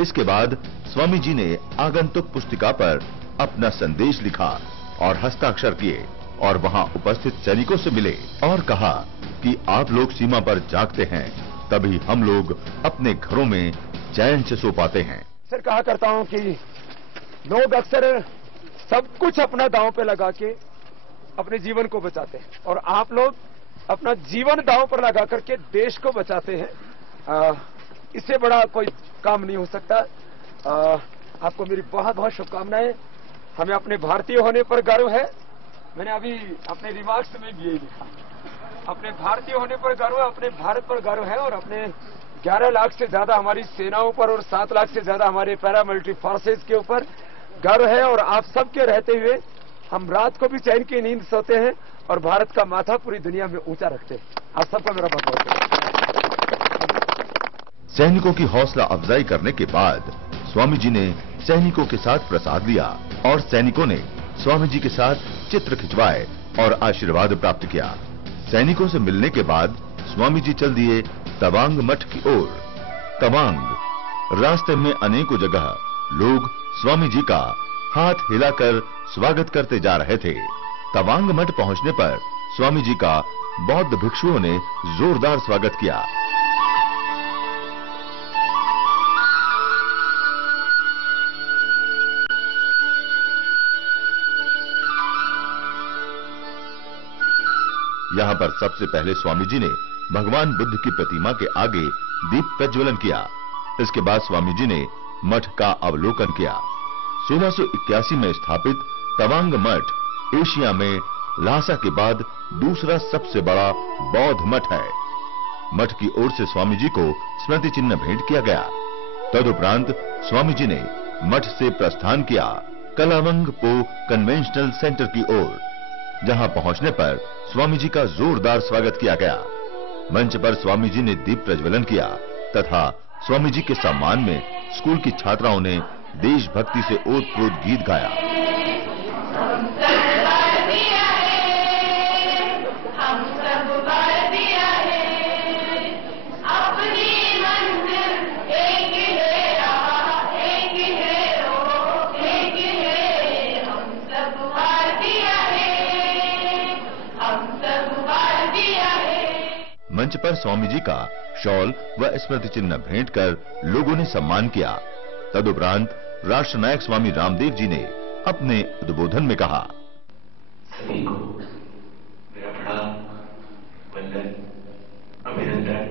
इसके बाद स्वामी जी ने आगंतुक पुस्तिका पर अपना संदेश लिखा और हस्ताक्षर किए और वहां उपस्थित सैनिकों से मिले और कहा कि आप लोग सीमा पर जागते हैं तभी हम लोग अपने घरों में चैन से सो पाते हैं। सर कहा करता हूं कि लोग अक्सर सब कुछ अपना दांव पे लगा के अपने जीवन को बचाते हैं और आप लोग अपना जीवन दांव पर लगा करके देश को बचाते हैं। इससे बड़ा कोई काम नहीं हो सकता। आपको मेरी बहुत बहुत शुभकामनाएं। हमें अपने भारतीय होने पर गर्व है। मैंने अभी अपने रिमार्क्स में भी यही लिखा, अपने भारतीय होने पर गर्व है, अपने भारत पर गर्व है और अपने 11 लाख से ज्यादा हमारी सेनाओं पर और 7 लाख से ज्यादा हमारे पैरामिलिट्री फोर्सेज के ऊपर गर्व है। और आप सबके रहते हुए हम रात को भी चैन की नींद सोते हैं और भारत का माथा पूरी दुनिया में ऊंचा रखते हैं। आप सबका मेरा बहुत बहुत धन्यवाद। सैनिकों की हौसला अफजाई करने के बाद स्वामी जी ने सैनिकों के साथ प्रसाद लिया और सैनिकों ने स्वामी जी के साथ चित्र खिंचवाए और आशीर्वाद प्राप्त किया। सैनिकों से मिलने के बाद स्वामी जी चल दिए तवांग मठ की ओर। तवांग रास्ते में अनेकों जगह लोग स्वामी जी का हाथ हिलाकर स्वागत करते जा रहे थे। तवांग मठ पहुंचने पर स्वामी जी का बौद्ध भिक्षुओं ने जोरदार स्वागत किया। यहाँ पर सबसे पहले स्वामी जी ने भगवान बुद्ध की प्रतिमा के आगे दीप प्रज्वलन किया। इसके बाद स्वामी जी ने मठ का अवलोकन किया। 1681 में स्थापित तवांग मठ एशिया में लासा के बाद दूसरा सबसे बड़ा बौद्ध मठ है। मठ की ओर से स्वामी जी को स्मृति चिन्ह भेंट किया गया। तदुपरांत स्वामी जी ने मठ से प्रस्थान किया कलावंग पो कन्वेंशनल सेंटर की ओर, जहां पहुंचने पर स्वामी जी का जोरदार स्वागत किया गया। मंच पर स्वामी जी ने दीप प्रज्वलन किया तथा स्वामी जी के सम्मान में स्कूल की छात्राओं ने देशभक्ति से ओत-प्रोत गीत गाया। मंच पर स्वामी जी का शॉल व स्मृति चिन्ह भेंट कर लोगों ने सम्मान किया। तदुपरांत राष्ट्र नायक स्वामी रामदेव जी ने अपने उद्बोधन में कहा, सभी को मेरा प्रणाम, वंदन, अभिनंदन।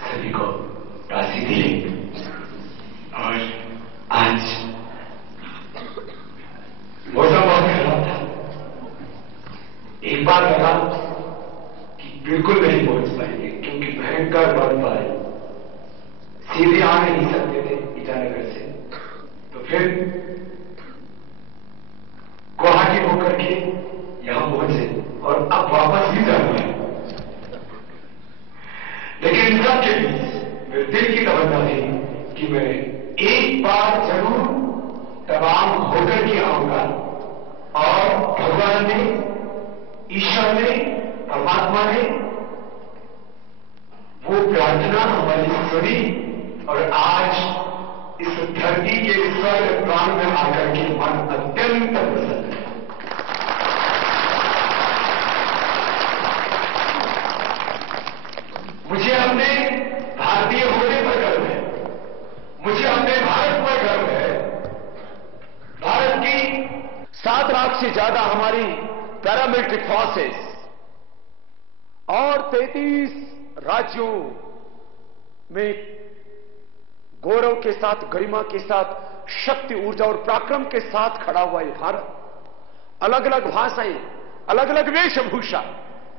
सभी को राशि दिए और आज मौसम बहुत खराब था। एक बार लगा बिल्कुल नहीं पहुंच पाएंगे क्योंकि भयंकर बर्फबारी है, सीधे आ नहीं सकते थे ईटानगर से। तो फिर गुवाहाटी होकर के यहां पहुंचे और अब वापस भी जाना है। लेकिन इन सब के बीच मेरे दिल की तमन्ना थी कि मैं एक बार जरूर तवांग होकर के आऊंगा और भगवान ने, ईश्वर ने, परमात्मा ने वो प्रार्थना हमारी सुनी और आज इस धरती के स्वर्ग प्राण में आकर के मन अत्यंत प्रसन्न है। मुझे अपने भारतीय होने पर गर्व है, मुझे अपने भारत पर गर्व है। भारत की 7 लाख से ज्यादा हमारी पैरामिलिट्री फोर्सेस और 33 राज्यों में गौरव के साथ, गरिमा के साथ, शक्ति, ऊर्जा और पराक्रम के साथ खड़ा हुआ ये भारत। अलग अलग भाषाएं, अलग अलग वेशभूषा,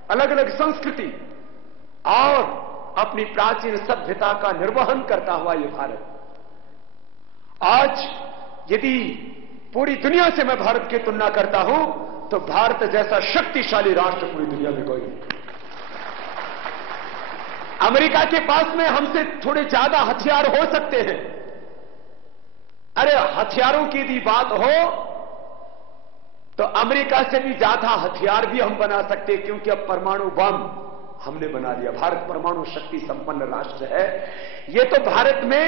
अलग अलग संस्कृति और अपनी प्राचीन सभ्यता का निर्वहन करता हुआ ये भारत। आज यदि पूरी दुनिया से मैं भारत की तुलना करता हूं तो भारत जैसा शक्तिशाली राष्ट्र पूरी दुनिया में कोई नहीं। अमेरिका के पास में हमसे थोड़े ज्यादा हथियार हो सकते हैं। अरे हथियारों की यदि बात हो तो अमेरिका से भी ज्यादा हथियार भी हम बना सकते हैं, क्योंकि अब परमाणु बम हमने बना लिया। भारत परमाणु शक्ति संपन्न राष्ट्र है। ये तो भारत में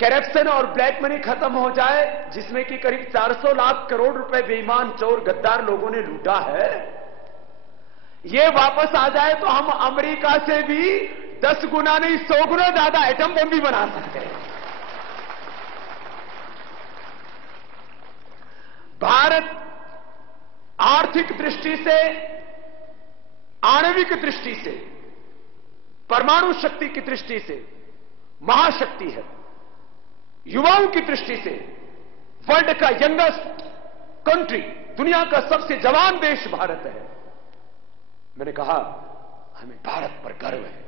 करप्शन और ब्लैक मनी खत्म हो जाए, जिसमें कि करीब 400 लाख करोड़ रुपए बेईमान चोर गद्दार लोगों ने लूटा है, ये वापस आ जाए तो हम अमेरिका से भी 10 गुना नहीं 100 गुना ज्यादा एटम बम भी बना सकते हैं। भारत आर्थिक दृष्टि से, आणविक दृष्टि से, परमाणु शक्ति की दृष्टि से महाशक्ति है। युवाओं की दृष्टि से वर्ल्ड का यंगेस्ट कंट्री, दुनिया का सबसे जवान देश भारत है। मैंने कहा हमें भारत पर गर्व है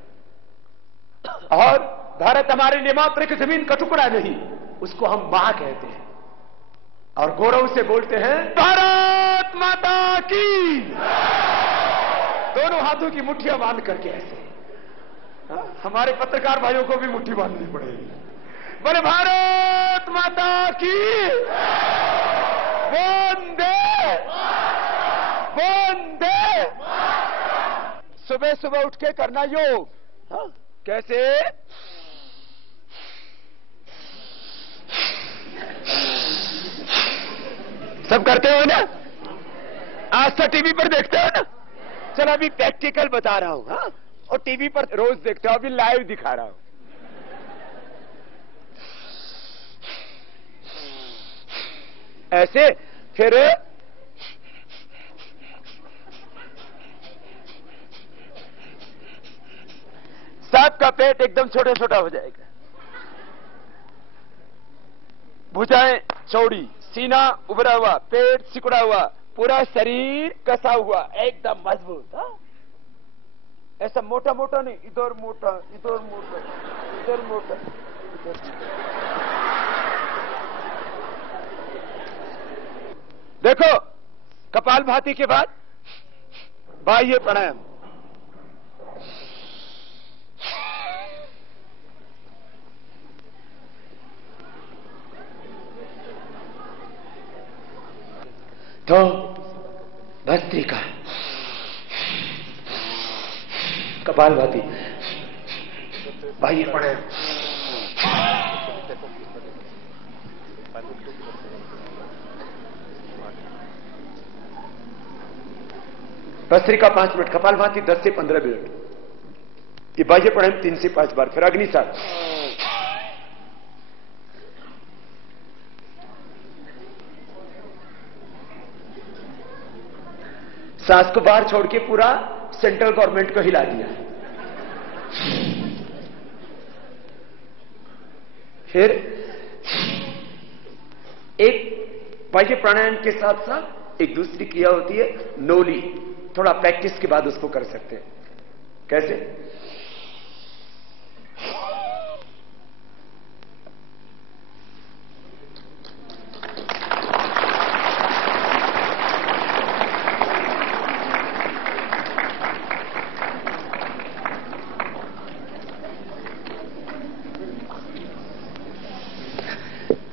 और भारत हमारे लिए मात्र एक जमीन का टुकड़ा नहीं, उसको हम मां कहते हैं और गौरव से बोलते हैं भारत माता की। दोनों हाथों की मुट्ठियां बांध करके ऐसे, हमारे पत्रकार भाइयों को भी मुट्ठी बांधनी पड़ेगी। बोले भारत माता की वंदे वंदे। सुबह सुबह उठ के करना योग। कैसे? सब करते हो ना? आज तक टीवी पर देखते हो ना? चलो अभी प्रैक्टिकल बता रहा हूं। हाँ, और टीवी पर रोज देखते हो, अभी लाइव दिखा रहा हूं। ऐसे फिर सबका पेट एकदम छोटा छोटा हो जाएगा, भुजाएं चौड़ी, सीना उभरा हुआ, पेट सिकुड़ा हुआ, पूरा शरीर कसा हुआ, एकदम मजबूत। ऐसा मोटा मोटा नहीं, इधर मोटा इधर मोटा इधर मोटा इधर। देखो कपालभाति के बाद बाह्य प्राणायाम। तो भस्त्रिका, कपालभाति, बाह्य प्राणायाम। भस्त्रिका 5 मिनट, कपालभाति 10 से 15 मिनट, ये बाह्य प्राणायाम 3 से 5 बार। फिर अग्निसार, सांस को बाहर छोड़ के पूरा सेंट्रल गवर्नमेंट को हिला दिया। फिर एक बाह्य प्राणायाम के साथ साथ एक दूसरी क्रिया होती है नोली। थोड़ा प्रैक्टिस के बाद उसको कर सकते हैं। कैसे?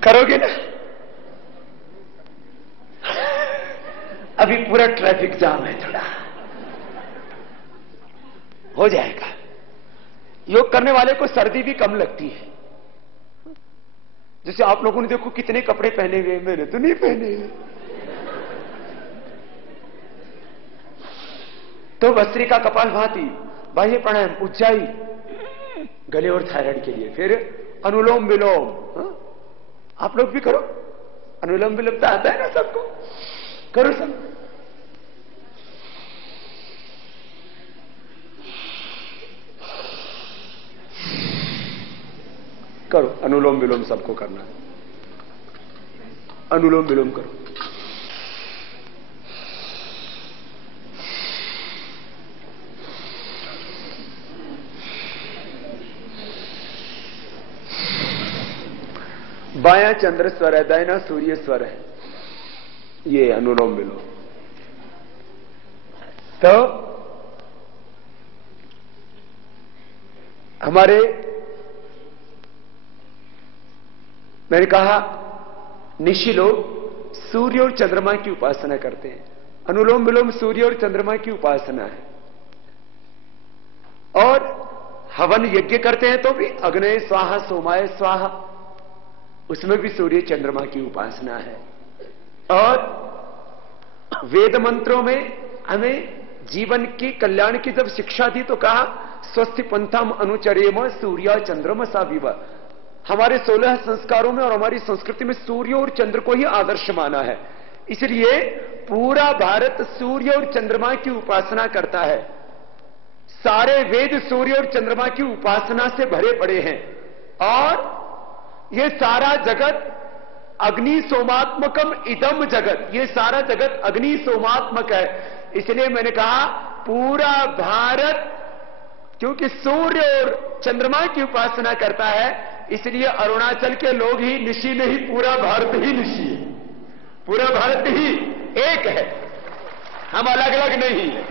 करोगे ना? अभी पूरा ट्रैफिक जाम है, थोड़ा हो जाएगा। योग करने वाले को सर्दी भी कम लगती है। जैसे आप लोगों ने देखो कितने कपड़े पहने हुए, मैंने तो नहीं पहने। तो भस्त्रिका, कपालभाति, बाह्य प्राणायाम, उज्जाई गले और थायराइड के लिए। फिर अनुलोम विलोम। आप लोग भी करो, अनुलोम विलोम तो आता है ना सबको, करो सब। करो अनुलोम विलोम, सबको करना है। अनुलोम विलोम करो। बायां चंद्र स्वर है, दाहिना सूर्य स्वर है, ये अनुलोम विलोम। तो हमारे, मैंने कहा निशी लोग सूर्य और चंद्रमा की उपासना करते हैं। अनुलोम विलोम सूर्य और चंद्रमा की उपासना है। और हवन यज्ञ करते हैं तो भी अग्नये स्वाहा सोमाय स्वाहा, उसमें भी सूर्य चंद्रमा की उपासना है। और वेद मंत्रों में हमें जीवन की कल्याण की जब शिक्षा दी तो कहा स्वस्थि पंथम अनुचरेम सूर्य चंद्रमा सा विवा। हमारे 16 संस्कारों में और हमारी संस्कृति में सूर्य और चंद्र को ही आदर्श माना है, इसलिए पूरा भारत सूर्य और चंद्रमा की उपासना करता है। सारे वेद सूर्य और चंद्रमा की उपासना से भरे पड़े हैं और ये सारा जगत अग्नि सोमात्मकम इदम जगत, ये सारा जगत अग्नि सोमात्मक है। इसलिए मैंने कहा पूरा भारत क्योंकि सूर्य और चंद्रमा की उपासना करता है, इसलिए अरुणाचल के लोग ही निशी नहीं, पूरा भारत ही निशी है, पूरा भारत ही एक है, हम अलग अलग नहीं है।